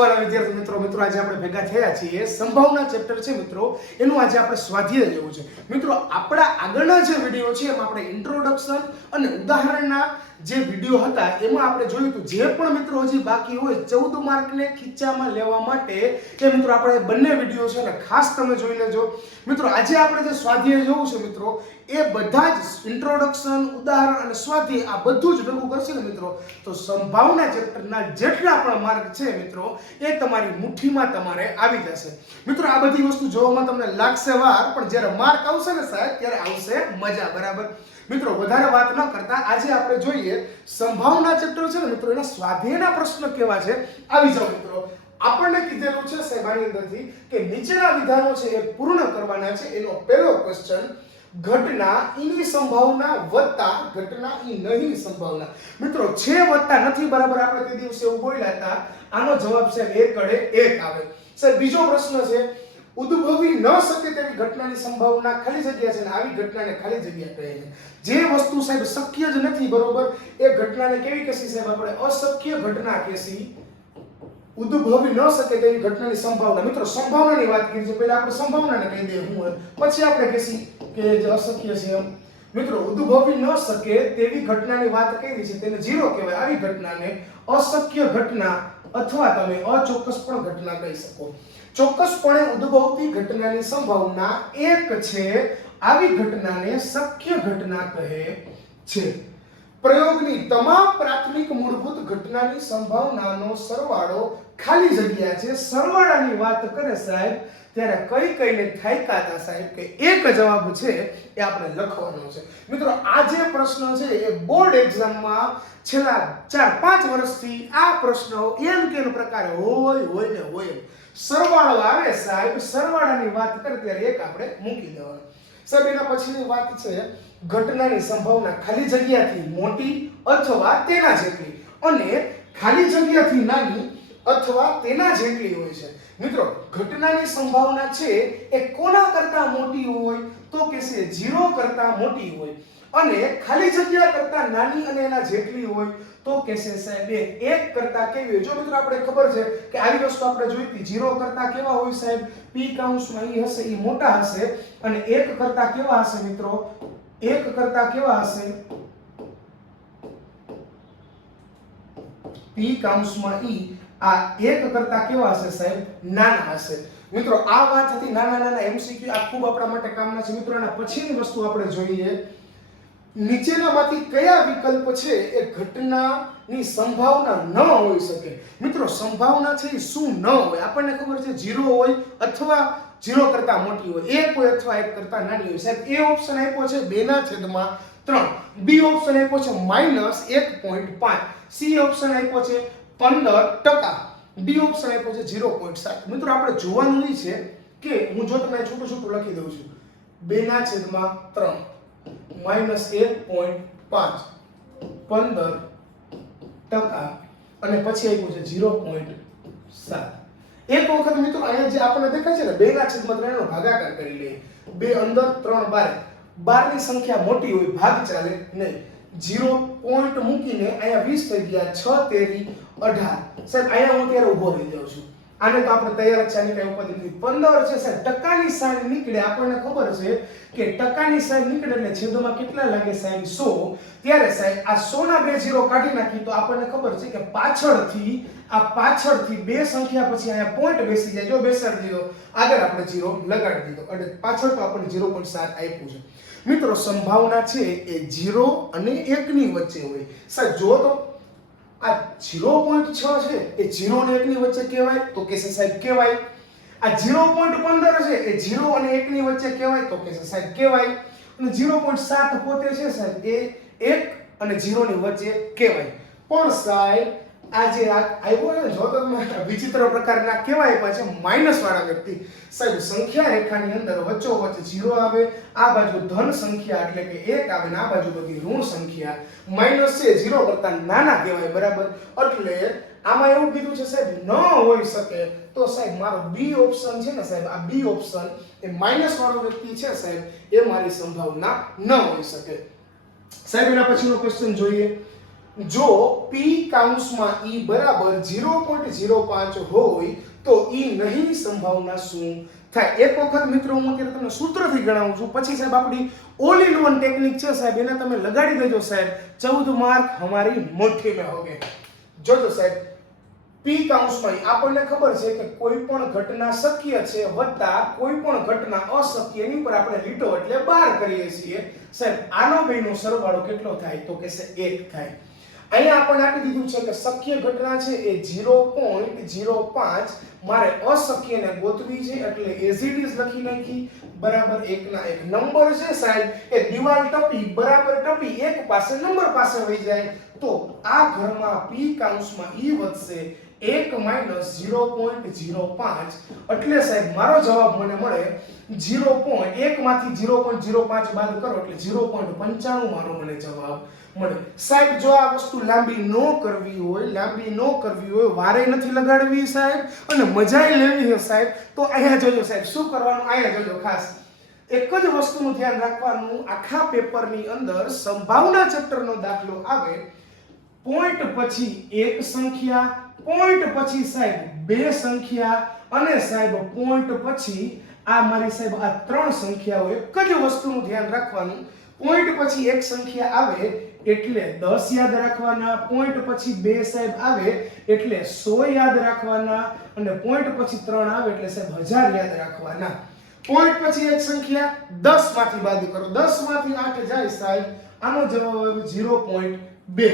વાળા વિદ્યાર્થી મિત્રો મિત્રો, આજે આપણે ભેગા થયા છીએ. સંભાવના ચેપ્ટર છે મિત્રો, એનું આજે આપણે સ્વાધ્યાય જેવું છે. મિત્રો, આપણા આગળના જે વીડિયો છે, એમાં આપણે ઇન્ટ્રોડક્શન અને ઉદાહરણના જે વીડિયો હતા, એમાં આપણે જોયું હતું, જે પણ મિત્રો હજી બાકી હોય, ચૌદ માર્કને ખીચામાં લેવા માટે એ મિત્રો આપણે બંને વીડિયો છે ને, ખાસ તમે જોઈ લેજો મિત્રો, આજે આપણે જે સ્વાધ્યાય જોવું છે મિત્રો, એ બધા જ ઇન્ટ્રોડક્શન ઉદાહરણ અને સ્વાધ્યાય, આ બધું જ ભેગું કરશે ને મિત્રો, તો સંભાવના ચેપ્ટરના જેટલા પણ માર્ક છે મિત્રો, એ તમારી મુઠ્ઠીમાં તમારે આવી જશે. મિત્રો, આ બધી વસ્તુ જોવામાં તમને લાગશે વાર, પણ જ્યારે માર્ક આવશે ને સાહેબ, ત્યારે આવશે મજા, બરાબર? મિત્રો, વધારે વાત ન કરતા આજે આપણે જોઈએ સંભાવના ચેપ્ટર છે ને મિત્રો, એના સ્વાધ્યાયના પ્રશ્ન કેવા છે? આવી જાઓ મિત્રો. આપણને કીધેલું છે સાહેબ આની અંદરથી કે નીચેના વિધાનો છે એ પૂર્ણ કરવાના છે. એનો પહેલો ક્વેશ્ચન ઘટના ઈની સંભાવના વત્તા ઘટના ઈ નહીં સંભાવના. મિત્રો છે વત્તા નથી બરાબર આપણે તે દિવસે એવું બોલ્યા હતા. આનો જવાબ છે એક કડે એક આવે. સર બીજો પ્રશ્ન છે ઉદ્ભવી ન શકે તેવી ઘટનાની સંભાવના ખાલી જગ્યા છે ને આવી ઘટનાને ખાલી જગ્યા કહે છે. જે વસ્તુ સાહેબ શક્ય જ નથી, બરોબર? એ ઘટનાને કેવી કહેશી સાહેબ આપણે? અશક્ય ઘટના કહેશી. ઉદ્ભવી ન શકે તેવી ઘટનાની સંભાવના. મિત્રો, સંભાવનાની વાત કરી છે પહેલા આપણે સંભાવનાને કહી દઈએ હું. પછી આપણે કહેશી કે જે અશક્ય છે એમ. મિત્રો, ઉદ્ભવી ન શકે તેવી ઘટનાની વાત કરી છે. તેને ઝીરો કહેવાય. આવી ઘટનાને અશક્ય ઘટના અથવા તમે અચોક્કસ પણ ઘટના કહી શકો. ચોક્કસપણે ઉદ્ભવતી ઘટનાની સંભાવના એક છે. આવી ઘટનાને શક્ય ઘટના કહે છે. પ્રયોગની તમામ પ્રાથમિક મૂળભૂત ઘટનાની સંભાવનાનો સરવાળો ખાલી જગ્યા છે. સરવાળાની વાત કરે સાહેબ, ત્યારે કઈ કઈને થાયકા હતા સાહેબ, કે એક જવાબ છે એ આપણે લખવાનો છે. મિત્રો, આ જે પ્રશ્ન છે એ બોર્ડ એક્ઝામમાં છેલ્લા ચાર પાંચ વર્ષથી આ પ્રશ્નો એમ કે પ્રકારે હોય હોય ને હોય સરવાળો આવે સાહેબ, સરવાળાની વાત કરે ત્યારે એક આપણે મૂકી દેવાનું. સાહેબ, એના પછીની વાત છે, ઘટનાની સંભાવના ખાલી જગ્યાથી મોટી અથવા તેના જેટલી. અને ખાલી જગ્યાથી નાની અથવા તેના જેટલી હોય છે. મિત્રો, ઘટનાની સંભાવના છે એ કોના કરતા મોટી હોય? તો કે છે 0 કરતા મોટી હોય અને ખાલી જગ્યા કરતા નાની અને એના જેટલી હોય તો કે છે સાહેબ, એ એક કરતા કેવી હોય? જો મિત્રો આપણે ખબર છે કે આવી વસ્તુ આપણે જોઈતી 0 કરતા કેવા હોય સાહેબ? p કાઉન્સમાં ઈ હશે એ મોટા હશે અને એક કરતા કેવા હશે મિત્રો? એક કરતા કેવા હશે? p કાઉન્સમાં ઈ આ એક કરતા કેવા હશે સાહેબ? નાના હશે. મિત્રો, આ વાત હતી નાના નાના એમસીક્યુ આ ખૂબ આપણા માટે કામના છે મિત્રો એના પછીની વસ્તુ આપણે જોઈએ, નીચેનામાંથી કયા વિકલ્પ છે એ ઘટનાની સંભાવના ન હોઈ શકે? મિત્રો, સંભાવના છે એ શું ન હોય? આપણને ખબર છે ઝીરો હોય અથવા ઝીરો કરતા મોટી હોય. એક હોય અથવા એક કરતા નાની હોય. સાહેબ, એ ઓપ્શન આપ્યો છે 2 ના છેદમાં ત્રણ. બી ઓપ્શન આપ્યો છે માઇનસ એક પોઈન્ટ પાંચ. સી ઓપ્શન આપ્યો છે 15 ટકા. ડી ઓપ્શન આપ્યો છે 0.7 મિત્રો, આપણે જોવાનું એ છે કે હું જો તમને છોટું છોટું લખી દઉં છું. 2 ના છેદમાં ત્રણ. માઇનસ એક પોઈન્ટ પાંચ. પંદર ટકા. અને પછી આપ્યું છે ઝીરો પોઈન્ટ સાત. એક વખત મિત્રો, અહીંયા જે આપણને દેખાય છે ને, બે ના છેદમાં ત્રણ એનો ભાગાકાર કરી લઈએ. બે અંદર, ત્રણ બાર. બારની સંખ્યા મોટી હોય, ભાગ ચાલે નહીં. ઝીરો પોઈન્ટ મૂકીને અહીંયા વીસ થઈ ગયા, છ, તેરી, અઢાર. સાહેબ, અહીંયા હું ત્યારે ઊભો રહી જાઉં છું. આને તો આપણે તૈયાર છે, આની કઈ ઉપાધિ નથી. પંદર છે, સાહેબ, ટકાની સાઈન નીકળે. આપણને ખબર છે કે ટકાની સાઈન નીકળે એટલે છેદોમાં કેટલા લાગે સાઈન સો. ત્યારે સાહેબ, આ સો ના બે ઝીરો કાઢી નાખી તો આપણને ખબર છે કે પાછળથી, આ પાછળથી બે સંખ્યા પછી અહીંયા પોઈન્ટ બેસી જાય. જો બેસાડી દીધો, આગળ આપણે જીરો લગાડી દીધો. અને પાછળ તો આપણને જીરો પોઈન્ટ સાત આપ્યું છે. મિત્રો, સંભાવના છે એ જીરો અને એકની વચ્ચે હોય. સાહેબ જો તો આ 0.6 છે એ 0 અને 1 ની વચ્ચે કહેવાય તો કે સાહેબ કહેવાય. આ 0.15 છે, એ 0 અને 1 ની વચ્ચે કહેવાય તો કે સાહેબ કહેવાય. અને 0.7 પોતે છે સાહેબ, એ 1 અને 0 ની વચ્ચે કહેવાય. પણ સાહેબ આ જે આવ્યો ને, જો તમે વિચિત્ર પ્રકારના કેવા આપ્યા છે માઇનસ વાળા વ્યક્તિ, સાહેબ સંખ્યા રેખાની અંદર વચ્ચો વચ્ચે જીરો આવે, આ બાજુ ધન સંખ્યા એટલે કે એક આવે ને આ બાજુ બધી ઋણ સંખ્યા માઇનસ છે જીરો કરતા નાના કહેવાય, બરાબર? એટલે આમાં એવું કીધું છે, સાહેબ, ન હોઈ શકે તો, સાહેબ, મારો બી ઓપ્શન છે ને, સાહેબ, આ બી ઓપ્શન એ માઇનસ વાળો વ્યક્તિ છે, સાહેબ, એ મારી સંભાવના ન હોઈ શકે. સાહેબ, એના પછીનો ક્વેશ્ચન જોઈએ. જો p કાઉન્સમાં e બરાબર 0.05 હોય, તો e નહીં સંભાવના શું? થાય, એક વખત મિત્રો, હું અત્યારે તમને સૂત્રથી ગણાવું છું. પછી સાહેબ, આપણી ઓલ ઇન વન ટેકનિક છે સાહેબ, એને તમે લગાડી દેજો સાહેબ. ચૌદ માર્ક હમારી મુઠ્ઠી મે હોગે. જોજો સાહેબ પી કાઉન્સમાં આપણને ખબર છે કે કોઈ પણ ઘટના શક્ય છે વત્તા કોઈ પણ ઘટના અશક્યની પર આપણે લીટો એટલે બાર કરીએ છીએ. સાહેબ, આનો બેનો સરવાળો કેટલો થાય? તો કે છે 1 થાય. અહીંયા આપણને આપી દીધું છે કે શક્ય ઘટના છે એ 0.05 મારે અશક્યને ગોતવી છે એટલે એઝ ઇટ લખી નાખી. બરાબર 1 ના એક નંબર છે સાહેબ. એ દિવાલ ટપી, બરાબર ટપી, એક પાસે નંબર પાસે વહી જાય. તો આ ઘરમાં p કાઉન્સમાં e વધશે. 1 માઇનસ 0.05 એટલે સાહેબ, મારો જવાબ મને મળે 0.1 માંથી 0.05 બાદ કરો, એટલે 0.95 મારો મને જવાબ મળે. સાહેબ, જો આ વસ્તુ લાંબી ન કરવી હોય, લાંબી ન કરવી હોય, વારે નથી લગાડવી સાહેબ, અને મજાય લેવી હોય સાહેબ, તો અહીંયા જોજો સાહેબ, શું કરવાનું? અહીંયા જોજો ખાસ. એક જ વસ્તુનું ધ્યાન રાખવાનું, આખા પેપરની અંદર સંભાવના ચેપ્ટરનો દાખલો આવે. પોઈન્ટ પછી એક સંખ્યા પોઈન્ટ પછી સાહેબ બે સંખ્યા અને સાહેબ પોઈન્ટ પછી આ મારી સાહેબ આ ત્રણ સંખ્યાઓ એક જ વસ્તુનું ધ્યાન રાખવાનું. પોઈન્ટ પછી એક સંખ્યા આવે એટલે દસ યાદ રાખવાના, પોઈન્ટ પછી બે સાહેબ આવે એટલે સો યાદ રાખવાના અને પોઈન્ટ પછી ત્રણ આવે એટલે સાહેબ હજાર યાદ રાખવાના. પોઈન્ટ પછી એક સંખ્યા દસમાંથી બાદ કરો. દસમાંથી આઠ જાય સાહેબ. આનો જવાબ આવે 0.2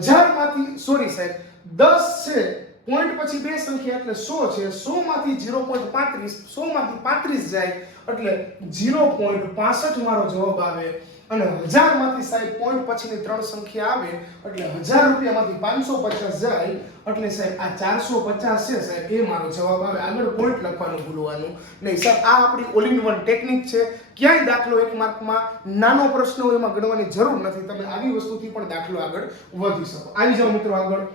હજારમાંથી સોરી સાહેબ 10 છે પોઈન્ટ પછી બે સંખ્યા એટલે સો છે. સો માંથી 0.35 100 માંથી 35 જાય એટલે 0.65 મારો જવાબ આવે. અને હજારમાંથી સાહેબ પોઈન્ટ પછીની ત્રણ સંખ્યા આવે એટલે હજાર રૂપિયામાંથી પાંચસો પચાસ જાય એટલે સાહેબ આ ચારસો પચાસ છે સાહેબ, એ મારો જવાબ આવે. આગળ પોઈન્ટ લખવાનું ભૂલવાનું નહીં. સાહેબ, આ આપણી ઓલ ઇન વન ટેકનિક છે. ક્યાંય દાખલો એક માર્કમાં નાનો પ્રશ્ન હોય એમાં ગણવાની જરૂર નથી. તમે આવી વસ્તુથી પણ દાખલો આગળ વધી શકો. આવી જાઓ મિત્રો આગળ.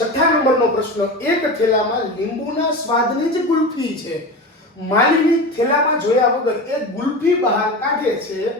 છઠ્ઠા નંબરનો પ્રશ્ન, એક થેલામાં લીંબુના સ્વાદની જ ગુલ્ફી છે. માલિની થેલામાં જોયા વગર એક ગુલ્ફી બહાર કાઢે છે.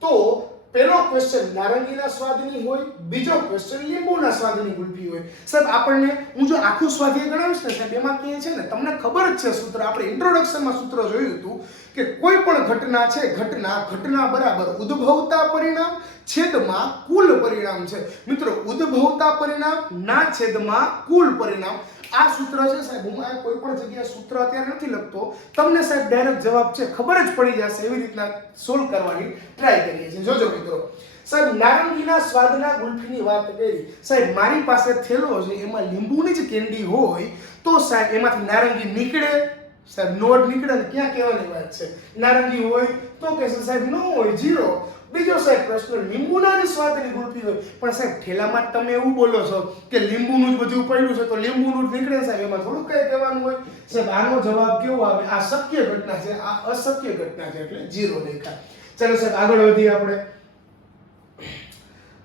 તો પેલો ક્વેશ્ચન નારંગીના સ્વાદની હોય, બીજો ક્વેશ્ચન લીંબુના સ્વાદની ગુલ્ફી હોય. સાહેબ, આપણને હું જો આખું સ્વાધ્યાય ગણાવીશ ને સાહેબ, એમાં કહે છે ને, તમને ખબર જ છે સૂત્ર, આપણે ઇન્ટ્રોડક્શનમાં સૂત્ર જોયું હતું કે કોઈ પણ ઘટના છે, ઘટના ઘટના બરાબર ઉદ્ભવતા પરિણામ, છેદમાં કુલ પરિણામ છે. મિત્રો, ઉદ્ભવતા પરિણામ, ના છેદમાં કુલ પરિણામ. આ સૂત્ર છે સાહેબ, હું આ કોઈ પણ જગ્યાએ સૂત્ર અત્યારે નથી લખતો. તમને સાહેબ ડાયરેક્ટ જવાબ છે, ખબર જ પડી જશે એવી રીતના સોલ્વ કરવાની ટ્રાય કરીએ છીએ. જોજો મિત્રો. સાહેબ, નારંગીના સ્વાદના ગુલ્ફીની વાત કરી. સાહેબ, મારી પાસે થેલો છે, એમાં લીંબુની જ કેન્ડી હોય તો સાહેબ, એમાંથી નારંગી નીકળે સાહેબ નોટ નીકળે ને ક્યાં કહેવાની વાત છે? નારંગી હોય તો કહેશે, સાહેબ, ન હોય જીરો બીજો સાહેબ પ્રશ્ન લીંબુના સ્વાદની ગુલ્ફી હોય, પણ સાહેબ, ઠેલામાં તમે એવું બોલો છો કે લીંબુનું જ બધું પડ્યું છે, તો લીંબુનું જ નીકળે સાહેબ, એમાં થોડું કઈ કહેવાનું હોય? સાહેબ, આનો જવાબ કેવો આવે? આ શક્ય ઘટના છે, આ અશક્ય ઘટના છે, એટલે જીરો દેખાય. ચાલો સાહેબ, આગળ વધીએ આપણે.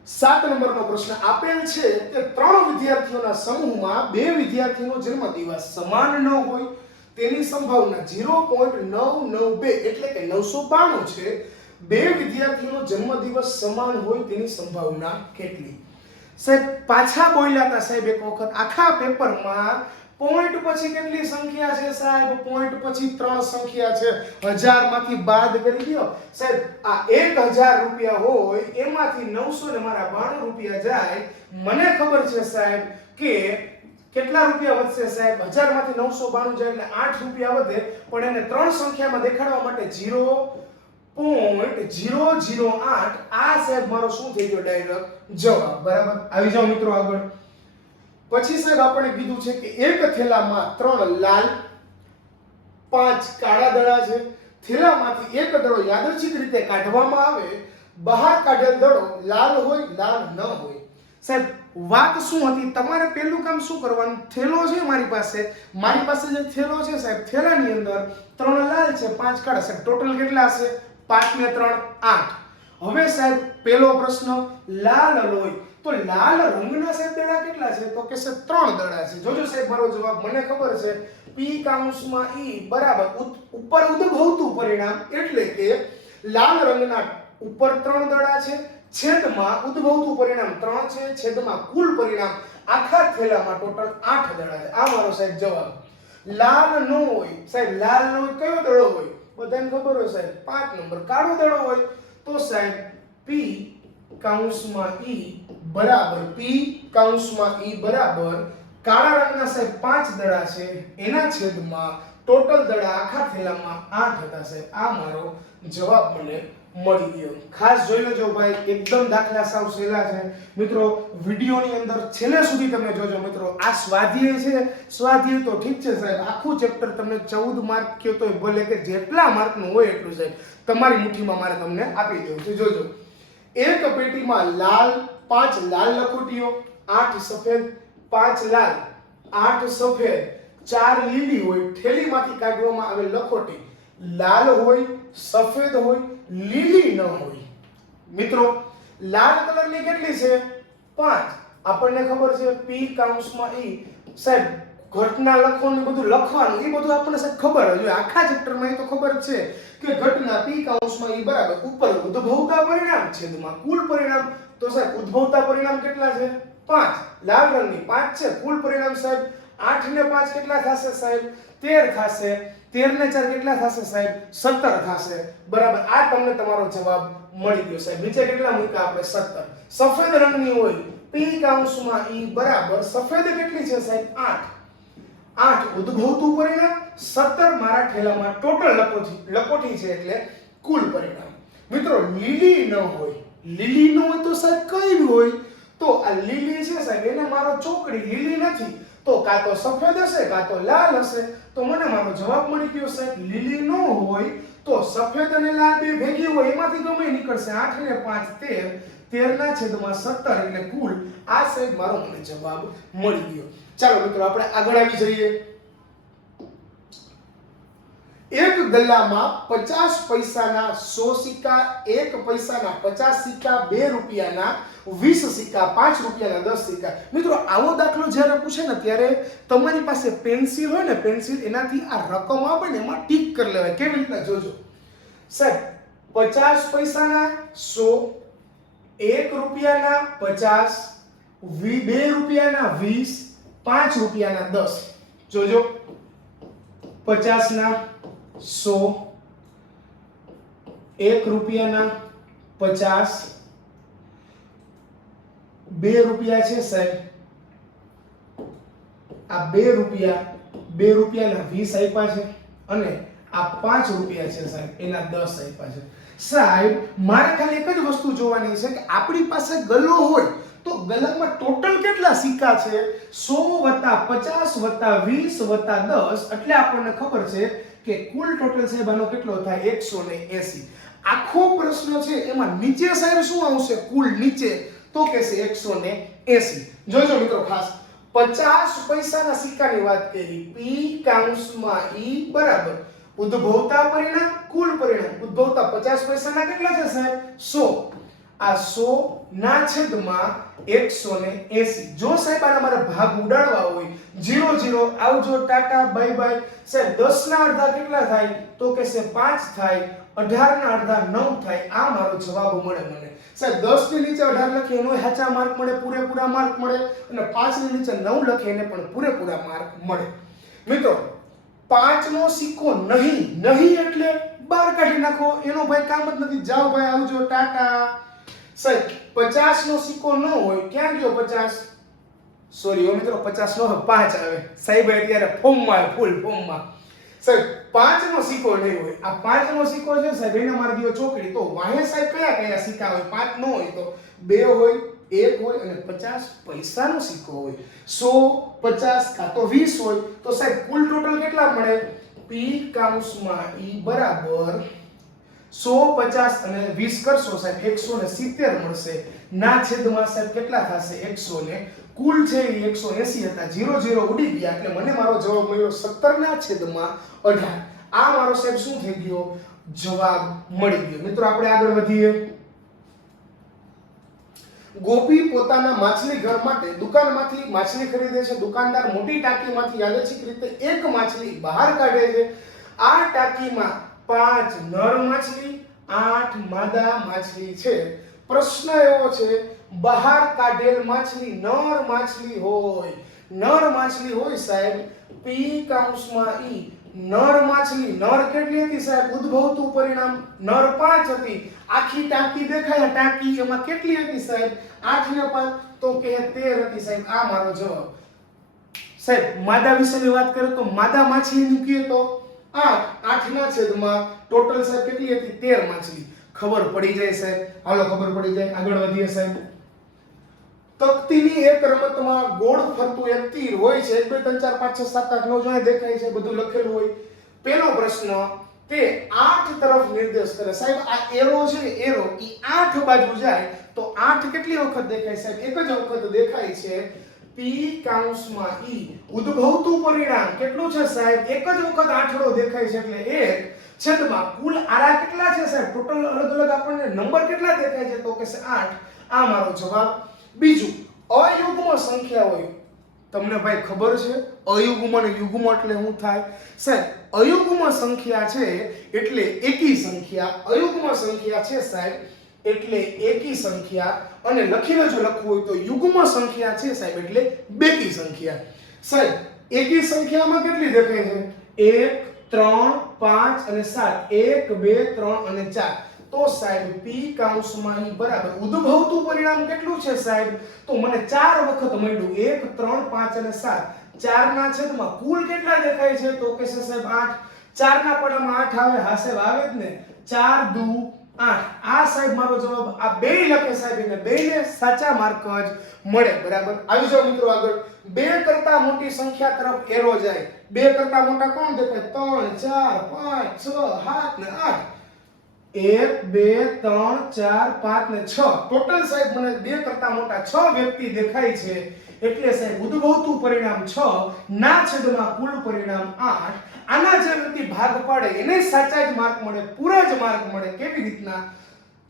સાત નંબરનો પ્રશ્ન આપેલ છે કે ત્રણ વિદ્યાર્થીઓના સમૂહમાં બે વિદ્યાર્થીનો જન્મદિવસ સમાન ન હોય તેની સંભાવના 0.992 એટલે કે 992 છે. બે વિદ્યાર્થીઓનો જન્મદિવસ સમાન હોય તેની સંભાવના કેટલી? સાહેબ, પાછા બોલ્યા હતા સાહેબ એક વખત. આખા પેપરમાં પોઈન્ટ પછી કેટલી સંખ્યા છે સાહેબ? પોઈન્ટ પછી ત્રણ સંખ્યા છે. હજારમાંથી બાદ કરી દો. સાહેબ, આ એક હજાર રૂપિયા હોય, એમાંથી નવસો ને મારા બાણું રૂપિયા જાય. મને ખબર છે સાહેબ કે કેટલા રૂપિયા વધશે સાહેબ? હજારમાંથી નવસો બાણું જાય એટલે આઠ રૂપિયા વધે, પણ એને ત્રણ સંખ્યામાં દેખાડવા માટે જીરો પોઈન્ટ જીરો જીરો આઠ. આ સાહેબ મારો શું થઈ ગયો ડાયરેક્ટ જવાબ. બરાબર? આવી જાઓ મિત્રો આગળ. પછી સાહેબ આપણે કીધું છે કે એક થેલામાં ત્રણ લાલ, પાંચ કાળા દડા છે. થેલામાંથી એક દડો યાદચ્છિક રીતે કાઢવામાં આવે. બહાર કાઢેલ દડો લાલ હોય, લાલ ન હોય. સાહેબ વાત શું હતી? તમારે પહેલું કામ શું કરવાનું? થેલો છે મારી પાસે. મારી પાસે જે થેલો છે સાહેબ, થેલાની અંદર ત્રણ લાલ છે, પાંચ કાળા સાહેબ. ટોટલ કેટલા હશે? પાંચ ને ત્રણ, આઠ. હવે સાહેબ, પહેલો પ્રશ્ન, લાલ લોહી. તો લાલ રંગના સાહેબ દડા કેટલા છે? તો કે સાહેબ, ત્રણ દડા છે. જોજો સાહેબ, મારો જવાબ. મને ખબર છે પી કાઉન્સમાં ઈ બરાબર ઉપર ઉદ્ભવતું પરિણામ એટલે કે લાલ રંગના ઉપર ત્રણ દડા છે છેદમાં ઉદ્ભવતું પરિણામ ત્રણ છે. છેદમાં કુલ પરિણામ આખા થેલામાં ટોટલ આઠ દડા છે આ મારો સાહેબ જવાબ. લાલ ન હોય. સાહેબ, લાલ ન કયો દડો હોય? બધાને ખબર હોય સાહેબ. પાંચ નંબર કાળો દડો હોય. તો સાહેબ પી કાઉન્સમાં ઈ બરાબર પી કાઉન્સમાં ઈ બરાબર કાળા રંગના સાહેબ પાંચ દડા છે. એના છેદમાં ટોટલ દડા આખા થેલામાં આઠ હતા સાહેબ. આ મારો જવાબ મને મળી ગયો. ખાસ જોઈ લેજો ભાઈ, એકદમ દાખલા સાવ સહેલા છે. મિત્રો, વિડીયોની અંદર છેલ્લે સુધી તમે જોજો મિત્રો, આ સ્વાધ્યાય છે. સ્વાધ્યાય તો ઠીક છે સાહેબ, આખું ચેપ્ટર તમને ચૌદ માર્ક કહો તો ભલે કે જેટલા માર્કનું હોય એટલું સાહેબ, તમારી મુઠ્ઠીમાં મારે તમને આપી દેવું છે. જોજો. એક પેટીમાં લાલ, પાંચ લાલ લખોટીઓ, આઠ સફેદ, પાંચ લાલ, આઠ સફેદ, ચાર લીલી હોય થેલીમાંથી કાઢવામાં આવેલ લખોટી. લાલ હોય, સફેદ હોય લીલી ન હોય. મિત્રો, લાલ કલરની કેટલી છે? પાંચ. આપણને ખબર છે પી કાઉન્સમાં ઈ, સાહેબ, ઘટના લખવાનું બધું લખવાનું, એ બધું આપણને સાહેબ ખબર હોય. આખા ચેપ્ટરમાં એ તો ખબર છે કે ઘટના પી કાઉન્સમાં ઈ બરાબર ઉપર ઉદ્ભવતા પરિણામ, છેદમાં કુલ પરિણામ. તો સાહેબ, ઉદ્ભવતા પરિણામ કેટલા છે? પાંચ. લાલ રંગની પાંચ છે. કુલ પરિણામ સાહેબ આઠ ને પાંચ કેટલા થશે સાહેબ? તેર થશે. તેર ને ચાર કેટલા થશે સાહેબ? સત્તર થશે. બરાબર. આ તમને તમારો જવાબ મળી ગયો સાહેબ. નીચે કેટલા મૂક્યા આપણે? સત્તર. સફેદ રંગની હોય. પી કાઉન્સમાં ઈ બરાબર. સફેદ કેટલી છે સાહેબ? આઠ. આઠ ઉદ્ભવતું પરિણામ. સત્તર મારા ઠેલામાં ટોટલ લકોઠી લકોઠી છે એટલે કુલ પરિણામ. મિત્રો, લીલી ન હોય. લીલી ન હોય તો સાહેબ કઈ હોય. તો આ લીલી છે સાહેબ. એને મારો ચોકડી લીલી નથી. તો કાં તો સફેદ હશે, કાં તો લાલ હશે. તો મને મારો જવાબ મળી ગયો સાહેબ, લીલી ન હોય તો સફેદ અને લાલ બે ભેગી હોય, એમાંથી ગમે નીકળશે. આઠ ને પાંચ, તેર. તેર ના છેદમાં સત્તર એટલે કુલ. આ સાહેબ, મારો મને જવાબ મળી ગયો. ચાલો મિત્રો, આપણે આગળ આવી જઈએ. એક ગલ્લામાં પચાસ પૈસાના સો સિક્કા, એક પૈસાના પચાસ સિક્કા, બે રૂપિયાના વીસ સિક્કા, પાંચ રૂપિયાના દસ સિક્કા. મિત્રો, આવો દાખલો જ્યારે પૂછે ને ત્યારે તમારી પાસે પેન્સિલ હોય ને, પેન્સિલ એનાથી આ રકમ આપે ને એમાં ટીક કરી લેવાય. કેવી રીતના જોજો? સાહેબ, પચાસ પૈસાના સો, એક રૂપિયાના પચાસ બે રૂપિયાના વીસ, પાંચ રૂપિયાના દસ. જોજો. પચાસના સો, એક રૂપિયાના પચાસ, બે રૂપિયા છે સાહેબ. આ બે રૂપિયા, બે રૂપિયાના વીસ આપ્યા છે અને આ પાંચ રૂપિયા છે સાહેબ, એના દસ આપ્યા છે. સાહેબ, મારે ખાલી એક જ વસ્તુ જોવાની છે કે આપણી પાસે ગલ્લો હોય તો ગલ્લામાં ટોટલ કેટલા સિક્કા છે? સો વત્તા પચાસ વત્તા વીસ વત્તા દસ, એટલે આપણને ખબર છે કે કુલ ટોટલ સાહેબ આનો કેટલો થાય? એકસો ને એસી. આખો પ્રશ્ન છે, એમાં નીચે સાહેબ શું આવશે? કુલ નીચે. તો કે છે એકસો ને એસી. જોજો મિત્રો ખાસ. પચાસ પૈસાના સિક્કાની વાત કરી. પી કાઉન્સમાં ઈ બરાબર. ઉદ્ભવતા પરિણામ, કુલ પરિણામ. ઉદ્ભવતા પચાસ પૈસાના કેટલા છે સાહેબ? સો. આ સો ના છેદમાં એકસો ને એસી. જો સાહેબ આના મારે ભાગ ઉડાડવા હોય, જીરો જીરો, આવજો, ટાટા, બાય બાય. સાહેબ દસ ના અડધા કેટલા થાય? તો કે છે પાંચ થાય અઢાર ના અડધા નવ થાય. આ મારો જવાબ મળે મને. સાહેબ દસની નીચે અઢાર લખીએ એનો સાચા માર્ક મળે, પૂરેપૂરા માર્ક મળે, અને પાંચની નીચે નવ લખીએ એને પણ પૂરેપૂરા માર્ક મળે. મિત્રો, પાંચનો સિક્કો નહીં નહીં એટલે બહાર કાઢી નાખો. એનો ભાઈ કામ જ નથી. જાઓ ભાઈ, આવજો, ટાટા. સાહેબ પચાસ નો સિક્કો ન હોય, ક્યાં ગયો પચાસ? સોરી ઓ મિત્રો, પચાસ નો પાંચ આવે. સાહેબ, અત્યારે ફોર્મમાં, ફૂલ ફોર્મમાં. સાહેબ પાંચ નો સિક્કો નહીં હોય. આ પાંચ નો સિક્કો છે, સાહેબ, એને મારી દીધો ચોકડી. તો વાહે સાહેબ, કયા કયા સિક્કા હોય? પાંચ નો હોય તો. બે હોય, એક હોય અને પચાસ પૈસાનો સિક્કો હોય. સો, પચાસ કાં તો વીસ હોય. તો સાહેબ, કુલ ટોટલ કેટલા મળે? પી કાઉસમાં ઈ બરાબર સો પચાસ અને વીસ કરશો સાહેબ, એકસો ને સિત્તેર મળશે. ના છેદમાં સાહેબ, કેટલા થશે? એકસો કુલ છે એ એકસો એસી હતા. જીરો જીરો ઉડી ગયા એટલે મને મારો જવાબ મળ્યો સત્તર છેદમાં અઢાર. આ મારો સાહેબ શું થઈ ગયો? જવાબ મળી ગયો. મિત્રો, આપણે આગળ વધીએ. ગોપી પોતાના માછલી ઘર માટે દુકાનમાંથી માછલી ખરીદે છે. દુકાનદાર મોટી ટાંકીમાંથી યાદચ્છિક રીતે એક માછલી બહાર કાઢે છે. આ ટાંકીમાં પાંચ નર માછલી, આઠ માદા માછલી છે. પ્રશ્ન એવો છે, બહાર કાઢેલ માછલી નર માછલી હોય. નર માછલી હોય સાહેબ પી કાઉન્સમાં ઈ નર માછલી, નર કેટલી હતી સાહેબ? ઉદ્ભવતું પરિણામ નર પાંચ હતી. આખી ટાંકી દેખાય ટાંકી એમાં કેટલી હતી સાહેબ? આઠ ને પાંચ, તો કે તેર હતી સાહેબ. આ મારો જવાબ. સાહેબ, માદા વિશેની વાત કરીએ તો માદા માછલીનું કહીએ તો? આઠ, આઠના છેદમાં ટોટલ સાહેબ કેટલી હતી? તેર માછલી ખબર પડી જાય સાહેબ. હાલો ખબર પડી જાય. આગળ વધીએ સાહેબ. તકતીની એક રમતમાં ગોળ ફરતું એક તીર હોય છે. એક, બે, ત્રણ, ચાર, પાંચ, છ, સાત, આઠ, નવ જોડે દેખાય છે, બધું લખેલું હોય. પેલો પ્રશ્ન, તે આઠ તરફ નિર્દેશ કરે. સાહેબ, આ એરો છે એરો, ઈ આઠ બાજુ જાય તો આઠ કેટલી વખત દેખાય સાહેબ? એક જ વખત દેખાય છે. પી કાઉન્સમાં ઈ ઉદ્ભવતું પરિણામ કેટલું છે સાહેબ? એક જ વખત આઠડો દેખાય છે એટલે એક. છેદમાં કુલ આરા કેટલા છે સાહેબ? ટોટલ અલગ અલગ આપણને નંબર કેટલા દેખાય છે? તો કે આઠ. આ મારો જવાબ. બીજું, અયુગ્મ સંખ્યા હોય. તમને ભાઈ ખબર છે? અયુગ્મ અને યુગ્મ એટલે શું થાય? સાહેબ, અયુગ્મ સંખ્યા છે એટલે એકી સંખ્યા. અયુગ્મ સંખ્યા છે સાહેબ એટલે એકી સંખ્યા અને લખીને જો લખવું હોય તો યુગ્મ સંખ્યા છે સાહેબ, એટલે બેકી સંખ્યા. સાહેબ, એકી સંખ્યામાં કેટલી દેખાય છે? એક, ત્રણ, પાંચ અને સાત. એક, બે, ત્રણ અને ચાર. તો સાહેબ પી કાઉન્સમાં ઈ બરાબર ઉદ્ભવતું પરિણામ કેટલું છે સાહેબ? તો મને ચાર વખત મળ્યું. એક, ત્રણ, પાંચ અને સાત. ચાર ના છેદમાં કુલ કેટલા દેખાય છે? તો કે સાહેબ, આઠ. ચાર ના પડામાં આઠ આવે, હા સાહેબ, આવે જ ને. ચાર દુ આ સાહેબ મારો જવાબ, આ બે લખે સાહેબ, એને બે ને સાચા માર્ક જ મળે, બરાબર? આવી જાઓ મિત્રો આગળ. બે કરતા મોટી સંખ્યા તરફ એરો જાય. બે કરતા મોટા કોણ દેખાય? ત્રણ, ચાર, પાંચ, છ, સાત ને આઠ. એક, બે, ત્રણ, ચાર, પાંચ ને છ. ટોટલ સાહેબ, મને બે કરતા મોટા છ વ્યક્તિ દેખાય છે. એટલે સાહેબ, ઉદ્ભવતું પરિણામ છ ના છેદમાં કુલ પરિણામ આઠ. આના જે વ્યક્તિ ભાગ પાડે, એને સાચા જ માર્ક મળે, પૂરા જ માર્ક મળે, કેવી રીતના?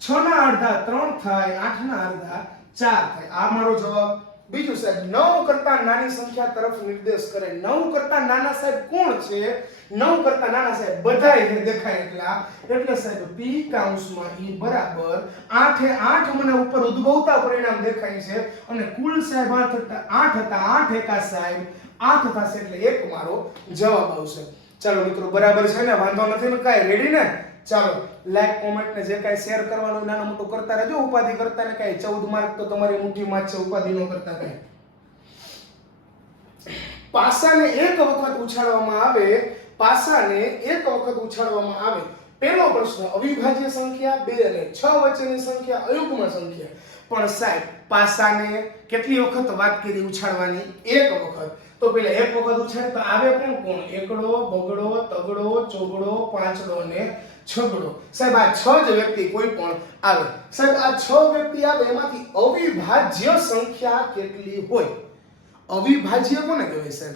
છ ના અડધા ત્રણ થાય, આઠ ના અડધા ચાર થાય. આ મારો જવાબ બીજું સાહેબ, નવ કરતા નાની સંખ્યા તરફ નિર્દેશ કરે. નવ કરતા નાના સાહેબ કોણ છે? નવ કરતા નાના સાહેબ બધાય એને દેખાય એટલા. એટલે સાહેબ પી કાઉન્સમાં ઈ બરાબર આઠે આઠ મને ઉપર ઉદ્ભવતા પરિણામ દેખાય છે. અને કુલ સાહેબ આઠ હતા આઠ હતા, આઠ એકા સાહેબ. આઠ થશે એટલે એક મારો જવાબ આવશે. ચાલો મિત્રો, બરાબર છે ને? વાંધો નથી ને કાંઈ? રેડી ને? ચાલો લાઈક કોમેન્ટ ને જે કાંઈ શેર કરવાનું નાનું મોટું કરતા રહેજો. ઉપાધિ કરતા ને કાંઈ. ચૌદ માર્ક તો તમારી મુઠ્ઠીમાં છે, ઉપાધિ ન કરતા કાંઈ. પાસાને એક વખત ઉછાળવામાં આવે, પાસાને એક વખત ઉછાળવામાં આવે. પહેલો પ્રશ્ન, અવિભાજ્ય સંખ્યા બે અને છ વચ્ચેની સંખ્યા અયુગ્મ સંખ્યા. પણ સાહેબ, પાસાને કેટલી વખત વાત કરી ઉછાળવાની? એક વખત. તો પેલા એક વખત ઉછાળે તો આવે કોણ? કોણ? એકડો, બગડો, તગડો, ચોગડો, પાંચડો ને છગડો સાહેબ, આ છ જ વ્યક્તિ કોઈ પણ આવે. સાહેબ, આ છ વ્યક્તિ આવે, એમાંથી અવિભાજ્ય સંખ્યા કેટલી હોય? અવિભાજ્ય કોને કહેવાય સાહેબ?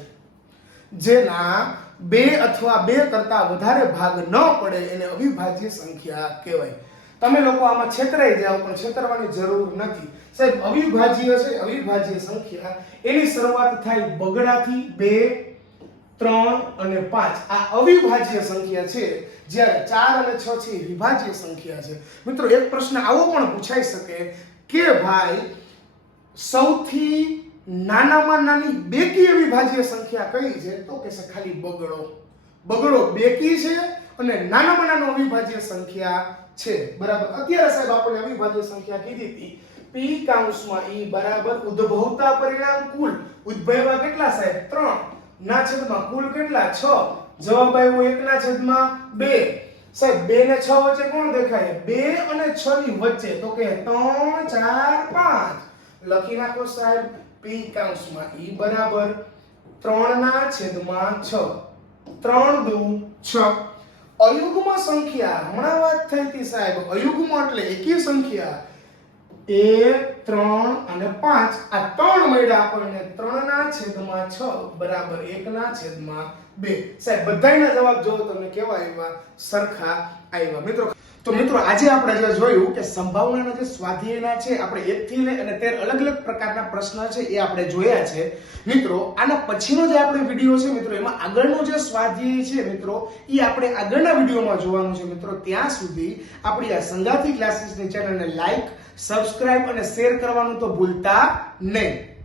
જેના બે અથવા બે કરતા વધારે ભાગ ન પડે, એને અવિભાજ્ય સંખ્યા કહેવાય. તમે લોકો આમાં છેતરાઈ જાઓ, પણ છેતરવાની જરૂર નથી. સાહેબ, અવિભાજ્ય છે, અવિભાજ્ય સંખ્યા. એની શરૂઆત થાય બગડાથી બે ત્રણ અને પાંચ આ અવિભાજ્ય સંખ્યા છે. જ્યારે ચાર અને છ છે એ વિભાજ્ય સંખ્યા છે. મિત્રો, એક પ્રશ્ન આવો પણ પૂછાઈ શકે કે ભાઈ, સૌથી નાનામાં નાની બેકી અવિભાજ્ય સંખ્યા કઈ છે? તો કે છે ખાલી બગડો. બગડો બેકી છે અને નાનામાં નાનો અવિભાજ્ય સંખ્યા છે. બરાબર? અત્યારે સાહેબ આપણે અવિભાજ્ય સંખ્યા કીધી હતી. પી કાઉન્સમાં ઈ બરાબર ઉદ્ભવતા પરિણામ કુલ ઉદ્ભવ્યા કેટલા સાહેબ? ત્રણ. ના છેદમાં કુલ કેટલા? છ. જવાબ આવ્યો એકના છેદમાં બે. સાહેબ, બે ને છ વચ્ચે કોણ દેખાય? બે અને છ ની વચ્ચે. તો કે ત્રણ, ચાર, પાંચ. લખી નાખો સાહેબ પી કાઉન્સમાં ઈ બરાબર ત્રણ ના છેદમાં છ. ત્રણ દુ છ. અયુગ્મ સંખ્યા. હમણાં વાત થઈ હતી સાહેબ. અયુગ્મ એટલે એકી સંખ્યા. એક, ત્રણ અને પાંચ. આ ત્રણ મળ્યા આપણને. ત્રણના છેદમાં છ. બરાબર એકના છેદમાં બે. સાહેબ, બધાયના જવાબ જો તમને કેવા આવ્યા, સરખા આવ્યા. મિત્રો, તો મિત્રો, આજે આપણે જોયું કે સંભાવનાના જે સ્વાધ્યાયના છે, આપણે એક થી લઈ અને તેર અલગ અલગ પ્રકારના પ્રશ્ન છે એ આપણે જોયા છે. મિત્રો, આના પછીનો જે આપણે વીડિયો છે, મિત્રો, એમાં આગળનો જે સ્વાધ્યાય છે, મિત્રો, એ આપણે આગળના વિડીયોમાં જોવાનું છે. મિત્રો, ત્યાં સુધી આપણી આ સંગાથી ક્લાસીસની ચેનલને લાઈક સબસ્ક્રાઇબ અને શેર કરવાનું તો ભૂલતા નહીં.